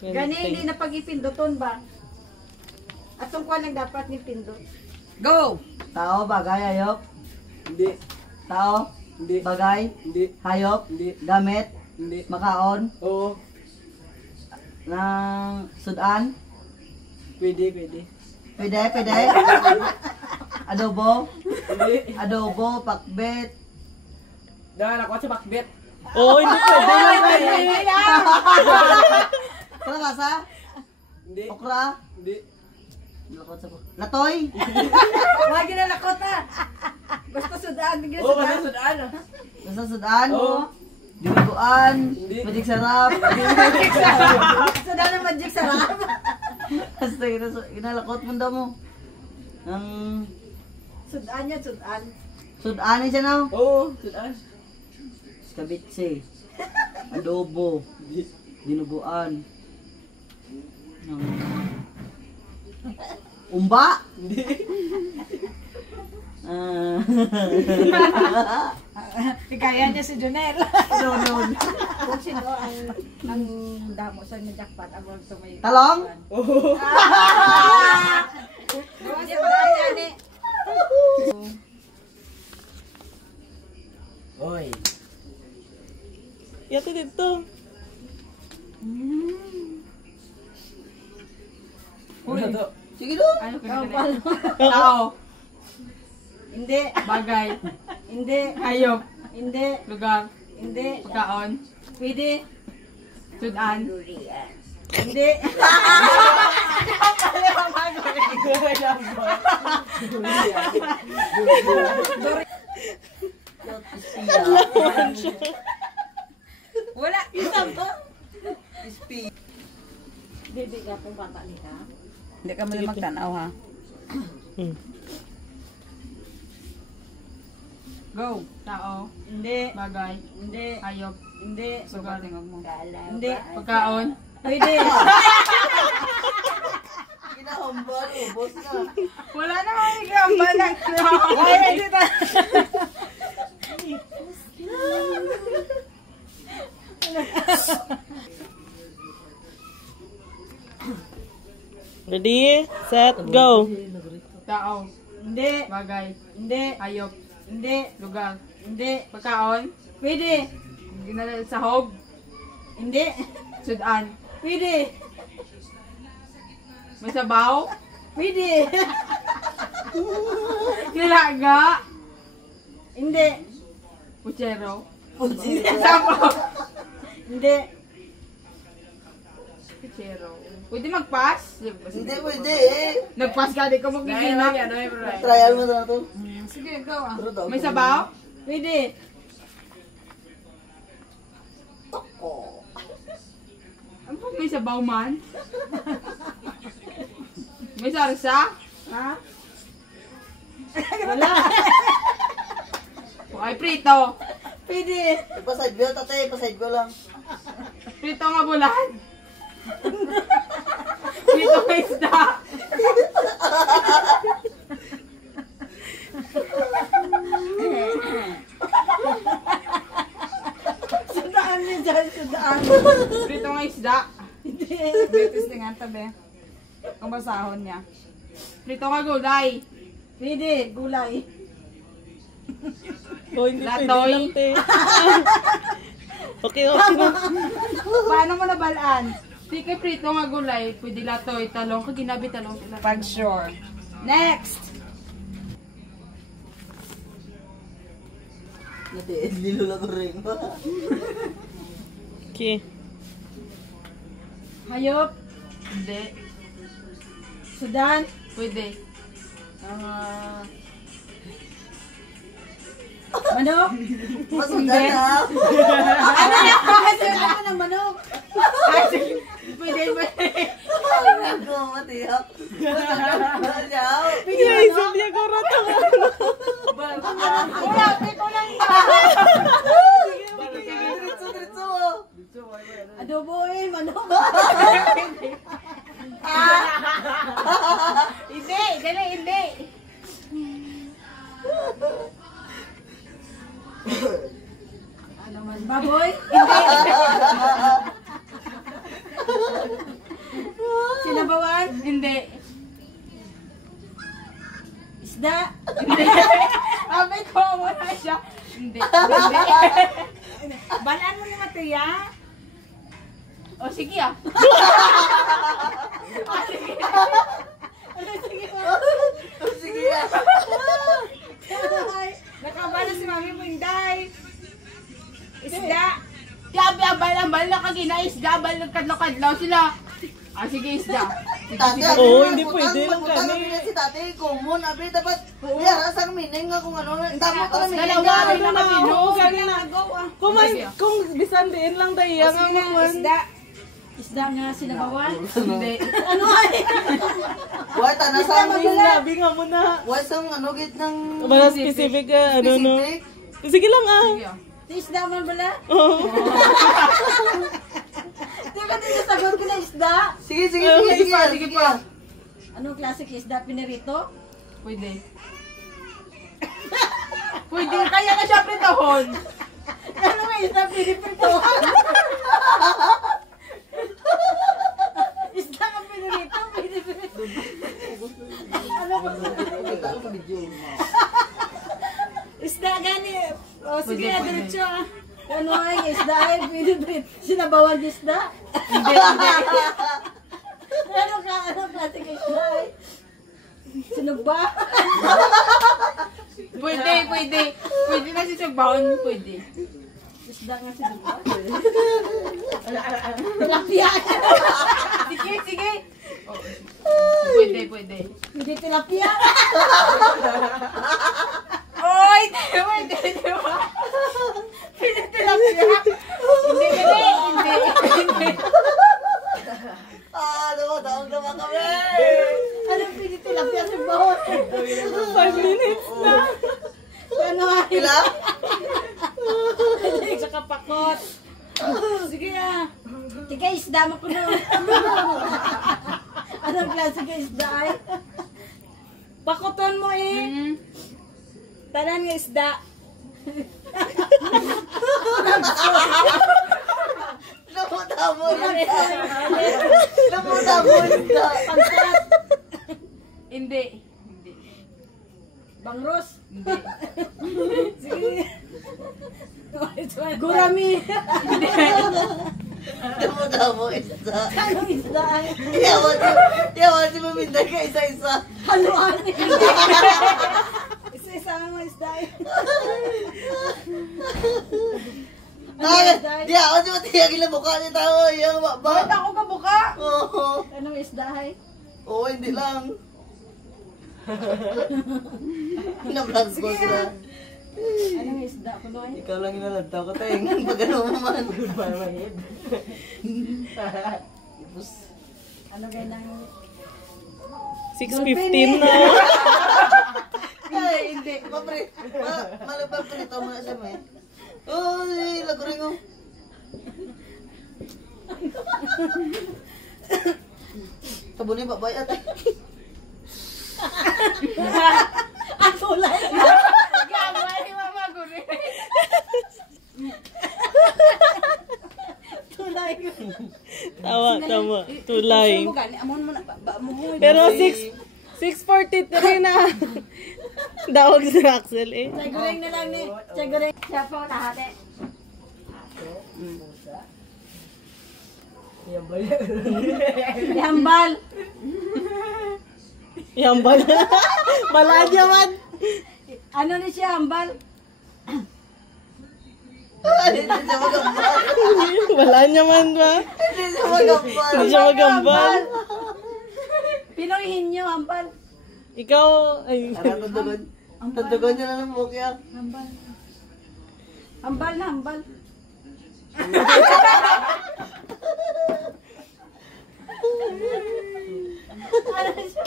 Gani hindi na pag-ipinduton ba? Atong kuan lang dapat ni pindot. Go! Tao, bagay, hayop. Hindi. Tao, Hindi. bagay, Hindi. hayop, Hindi. gamit, Hindi. makaon, Oo. ng sudan, Pwede, pwede. pwede, pwede, adobo, Hindi. adobo, pakbet, Dahil ako sa bakbet. Oh, hindi pwede. kalabasa, Hindi. okra, Hindi. latoy, Wag na lakot ha. Basta sudan, bigyan Oo, sudan. kasi sudaan. basta sudan, Oo. dinuguan, Hindi. magic sarap, Sudan na magic sarap. basta inalakot mo daw mo. Ang Sudan yan, sudan. sudanin siya na. Oo, sudaan. Skabitse, adobo, Hindi. dinuguan, ng umba, Hindi. Kaya niya si Jonel. Sunod. Kung sino ang damo sa niya jackpot, ang tumay. Talong? Oo. Hindi pa kaya ni. Oy. Yato dito. Ano to? Sige doon. Ano ka? Tao. Hindi. Bagay. Hindi. Hayop. Hindi. Lugar. Hindi. Pagkaon. Pwede. Sudan. Hindi. Wala. Isang to. Bibi ka pong bata niya. Hindi ka mali magtanaw ha. Go. Tao. Hindi. Bagay. Hindi. Hayop. Hindi. Lugar. Tingog mo. Hindi. Pagkaon. Pwede. Kinahambal, ubos na. Wala na mga igambal lang. Ay, hindi ta. Ready, set, go. Tao. Hindi. Bagay. Hindi. Hayop. Hindi. Lugar. Hindi. Pagkaon. Pwede. Ginala sahog. Hindi. Sudan. Pwede. May sabaw. Pwede. Nilaga. Hindi. Puchero. Puti. Sabaw. Hindi. Puchero. Pwede mag-pass? Hindi pwede eh. Nag-pass ka, di ko magiging. Trial mo na to. Sige, go ah. Pero daw, May sabaw? Pwede. Ano po may sabaw man? May sarsa? Ha? Wala. O ay prito. Pwede. Ipaside ko, tate, ipaside ko lang. Prito nga bulan. Prito nga isda. Sudaan niya dyan. Sudaan. Prito nga isda. Hindi. Betis tingan tabi. Kung basahon niya. Prito nga gulay. Pwede. Gulay. Oh, hindi Latoy. Okay, okay na. Paano mo nabalaan? Di kay prito nga gulay, pwede latoy, talong, kaginabi talong. Pag sure. Next. Nati, nilula ko rin. Okay. Hayop. Hindi. Sudan. Pwede. Manok. Masudan na. Ano na? Kasi ako ng manok. Pwede, pwede. Ano ko, matihap. Masudan na. Guys, hindi ako rata nga. Wala. Pwede lang. Diretso. Adobo eh. Manok. Hindi. Dali, hindi. Ano man? Baboy? Hindi. sinabawan? Hindi. Isda. Hindi. Sabi ko muna siya. Hindi. Hindi. Balaan mo ni Matya. O sige ah. Sige yan. Nakabala si Mami mo, Inday. Isda. Sabi abal-abal na kagina isda. Abal nagkadlaw-kadlaw sila. Ah sige isda. Tate, Oo, hindi pwede lang magpunta kami. kami si tate, common, abi, dapat, yara sang mining nga kung ano, tamo ka na mining Dalawa nga. rin na kami. Oo, gani na. Kung may, Sige. kung bisan din lang tayo Sige ang nga, mga isda. Isda nga sinabawan. Hindi. Ano ay? Why, tanasang, Sabi nga mo na. why sang ano, git ng Mga specific ka, ano no. specific? Sige lang ah. Sige ah. Isda man bala? Oo. Di ba din nasagot ko na isda? Sige, sige, sige, sige, sige pa. Anong klase ka isda? Pinirito? Pwede. Pwede. Kaya na siya pritahon. Ano nga isda pinirito? Isda ka pinirito? Pinirito. Ano ba? Isda gani. O sige, Pwede, pwede. diretso ah. Ano ay isda ay pinirito? Sinabawan isda? Hindi, hindi. Ano ka? Anong klase ka isda ay? Sinugba? Pwede, pwede. Pwede na si Sagbahon. Pwede. Isda nga sinugba? Tilapia. Sige, sige. Oh, pwede, pwede. Hindi tilapia. Oy! Pwede, di ba? Pwede tilapia. Hindi, hindi, hindi. Ah, daw naman kami. Anong pili tilapia sa bahon? 5 minutes na. Ano ay? Pila? Sa kapakot. Sige ah. Tika isda mo ko na. Anong klase ka isda ay? Pakuton mo eh. Mm. Tanan nga isda. Namutamo lang. Namutamo lang. Pangkat. Hindi. Hindi. Bangros. Hindi. Sige. Gurami. Namutamo isa. Anong isda ay? Yawan si Maminday ka isa-isa. Haluan. Isa-isa ang mga isda ay. Di ako si Matiyag ilang mukha niya tao. Yang Bakit ba? ako ka buka? Oo. Anong isda ay? Oo, hindi lang. Na-vlog ko sila. Anong isda ko doon? Ikaw lang inalantaw ko tayo. Pag ano mo man. Goodbye, my head. Ano ganang 6:15 na. Ay, hindi. Mapre. Malabang ko nito mga siya may. Uy, lago rin ko. Tabunin ba bayat? ang tulay? Gabay, mama guri. Tulay. Tama. Tulay. Gusto mo gani? Amon mo na. Pero 6:43 na. Dawag si Axel eh. Chagureng na lang ni. Chagureng. Siya po lahati. Yambal. Yambal. Maladya man. Ano ni siya hambal? Hindi siya magambal. Wala niya man ba? Hindi siya magambal. Hindi siya magambal. Pinoyhin niyo hambal. Ikaw, ay. Ara, tandugan. Tandugan niya na ng bukya. Hambal. Hambal na hambal. Ano siya?